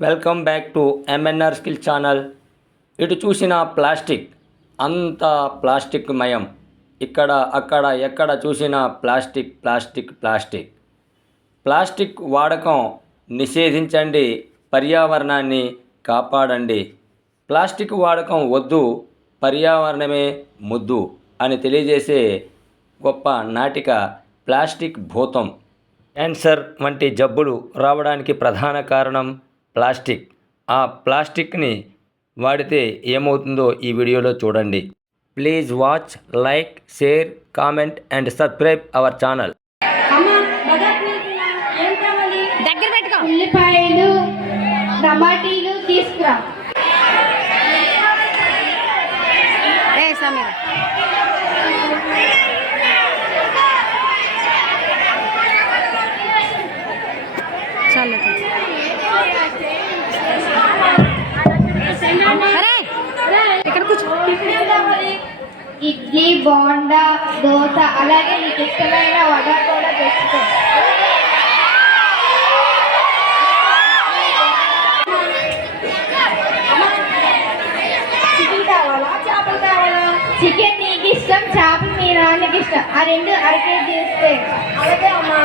Welcome back to MNR skill channel ఇటు చూసిన plastic అంతా ప్లాస్టిక్ మయం. ఇక్కడ అక్కడ ఎక్కడ చూసినా ప్లాస్టిక్ ప్లాస్టిక్ ప్లాస్టిక్. ప్లాస్టిక్ వాడకం నిషేధించండి పర్యావరణాన్ని కాపాడండి. ప్లాస్టిక్ వాడకం వద్దు పర్యావరణమే ముద్దు అని తెలియజేసే గొప్ప నాటిక ప్లాస్టిక్ భూతం. క్యాన్సర్ వంటి జబ్బులు రావడానికి ప్రధాన కారణం ప్లాస్టిక్. ఆ ప్లాస్టిక్ని వాడితే ఏమవుతుందో ఈ వీడియోలో చూడండి. Please watch like share comment and subscribe our channel. ఉల్లిపాయలు టమాటీలు తీసుకురా. సమీర చాలు అరే ఇక్కడ కూర్చో టిఫిన్ ఏం కావాలి ఇడ్లీ బోండా దోశ అలాగే నీకు ఇష్టమైన వడ కూడా తెచ్చుకో. చికెన్ కావాలా? చేపలు కావాలా? చికెన్ నీకు ఇష్టం చేపలు మీ నాన్నకి ఇష్టం. ఆ రెండు అర కేజీ ఇస్తే. అలాగే అమ్మా.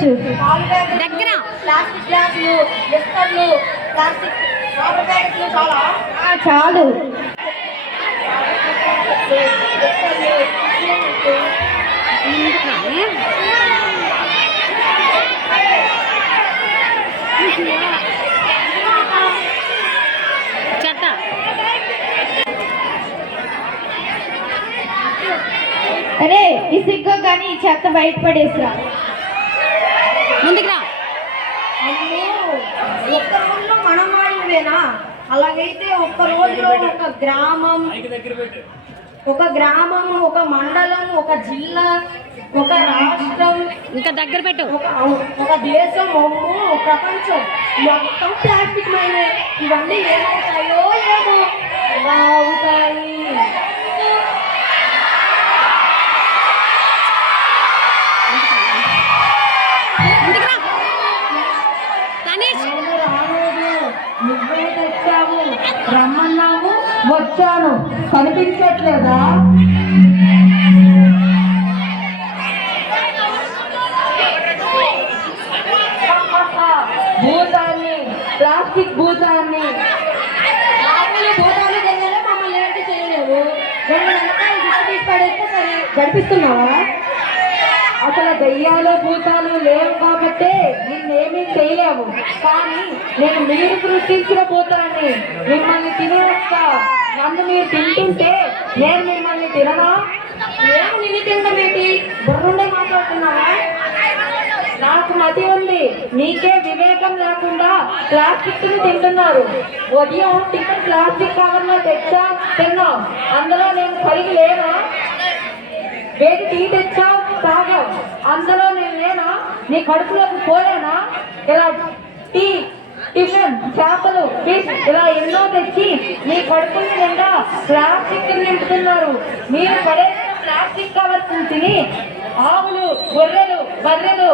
తెచ్చు దగ్గర. ప్లాస్టిక్ గ్లాసులు బిస్కట్లు ప్లాస్టిక్ వాటర్ ప్యాకెట్లు చాలా. చాలు. చెత్త. అరే ఈ సిగ్గు కానీ ఈ చెత్త బయట పడేసిరా. ఒక్క రోజులో మనం అలాగైతే ఒక్క రోజులో ఒక గ్రామం ఒక గ్రామం ఒక మండలం ఒక జిల్లా ఒక రాష్ట్రం ఇంకా దగ్గర పెట్టు. ఒక ఒక దేశం అమ్మో! ప్రపంచం. మొత్తం ప్లాస్టిక్ మైనే. ఇవన్నీ ఏమవుతాయో ఏమో. అవుతాయి తెచ్చావు రమ్మన్నావు. వచ్చాను. కనిపించట్లేదా? భూతాన్ని ప్లాస్టిక్ భూతాన్ని. చేయలేవు మమ్మల్ని చేయలేవు. గడిపిస్తున్నావా? అసలు దయ్యాలు భూతాలు లేవు కాబట్టి నిన్నేమీ చేయలేము. కానీ నేను మీరు సృష్టించిన భూతాన్ని మిమ్మల్ని తినేస్తా. నన్ను మీరు తింటుంటే నేను మిమ్మల్ని తిననా? నేను నిన్ను తినడమేంటి? బుర్రుండే మాట్లాడుతున్నావా? నాకు మతి ఉంది. నీకే వివేకం లేకుండా ప్లాస్టిక్ తింటున్నారు. ఉదయం టిఫిన్ ప్లాస్టిక్ కవర్లో తెచ్చా? తిన్నాం. అందులో నేను కలిగి లేనా? వేడి టీ తెచ్చా? తాగావు. అందులో నేను లేనా? నీ కడుపులోకి పోలేనా? ఇలా టీ టిఫిన్ చేపలు ఫిష్ ఇలా ఎన్నో తెచ్చి నీ కడుపు నిండా ప్లాస్టిక్ నింపుతున్నారు. మీరు పడేసిన ప్లాస్టిక్ కవర్స్ తిని ఆవులు గొర్రెలు బర్రెలు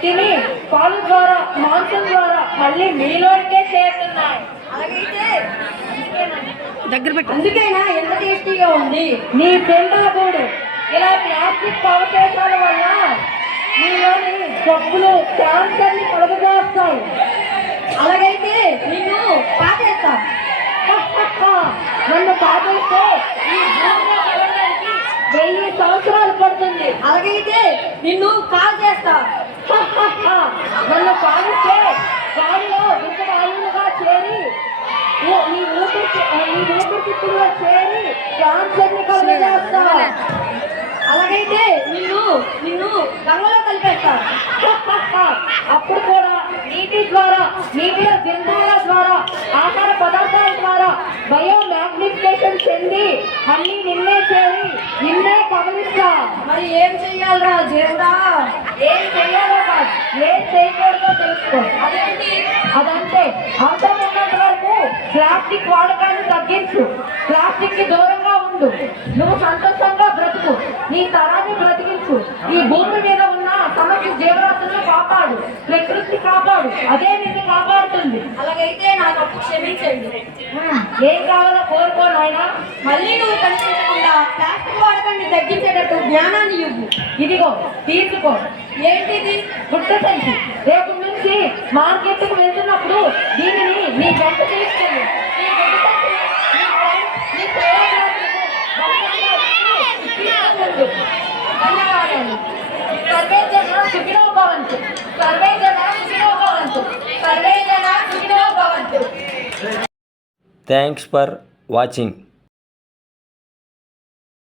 తిని పాలు ద్వారా మాంసం ద్వారా మళ్ళీ మీలోకే చేరుతున్నాయి. అలాగైతే దగ్గర అందుకైనా ఎంత టేస్టీగా ఉంది? నీ పెండాగోడు ఇలా ప్లాస్టిక్ అవశేషాల వల్ల మీలోని జబ్బులు క్యాన్సర్ని కలుగజేస్తాయి. అలాగైతే నిన్ను పాటేస్తాను నన్ను పాటేస్తే ఈ భూమిలో కలగడానికి వెయ్యి సంవత్సరాలు పడుతుంది. అలాగైతే నిన్ను కాల్ చేస్తా నన్ను పాలిస్తే గాలిలో విషవాయువులుగా చేరి నీ- నీ ఊపిరి చేరి క్యాన్సర్ని కలుగజేస్తా అలాగైతే నిన్ను నిన్ను గంగలో కలిపేస్తా. అప్పుడు కూడా నీటి ద్వారా నీటిలో జంతువుల ద్వారా ఆహార పదార్థాల ద్వారా బయో మ్యాగ్నిఫికేషన్ చెంది అన్ని నిన్నే చేరి నిన్నే కమలిస్తా మరి ఏం చెయ్యాలరా దేవుడా ఏం చెయ్యాలో కాదు. ఏం చేయకూడదో తెలుసుకో. అదేంటి? అదంటే అవసరం ఉన్నంత వరకు ప్లాస్టిక్ ప్లాస్టిక్ వాడకాన్ని తగ్గించు. ప్లాస్టిక్కి దూరంగా ఉండు. నువ్వు సంతోషంగా బ్రతుకు నీ తరాన్ని బ్రతికించు. ఈ భూమి మీద ఉన్న సమస్త జీవరాశులను కాపాడు. ప్రకృతి కాపాడు. అదే నిన్ను కాపాడుతుంది. అలాగైతే నా తప్పు క్షమించండి. ఏం కావాలో కోరుకో నాయనా. మళ్ళీ నువ్వు కనిపించకుండా ప్లాస్టిక్ వాడకాన్ని తగ్గించేటట్టు జ్ఞానాన్ని ఇవ్వు. ఇదిగో తీసుకో. ఏంటిది? గుట్ట సంచి. రేపు నుంచి మార్కెట్కు వెళ్తున్నప్పుడు थैंक्स फर् वाचिंग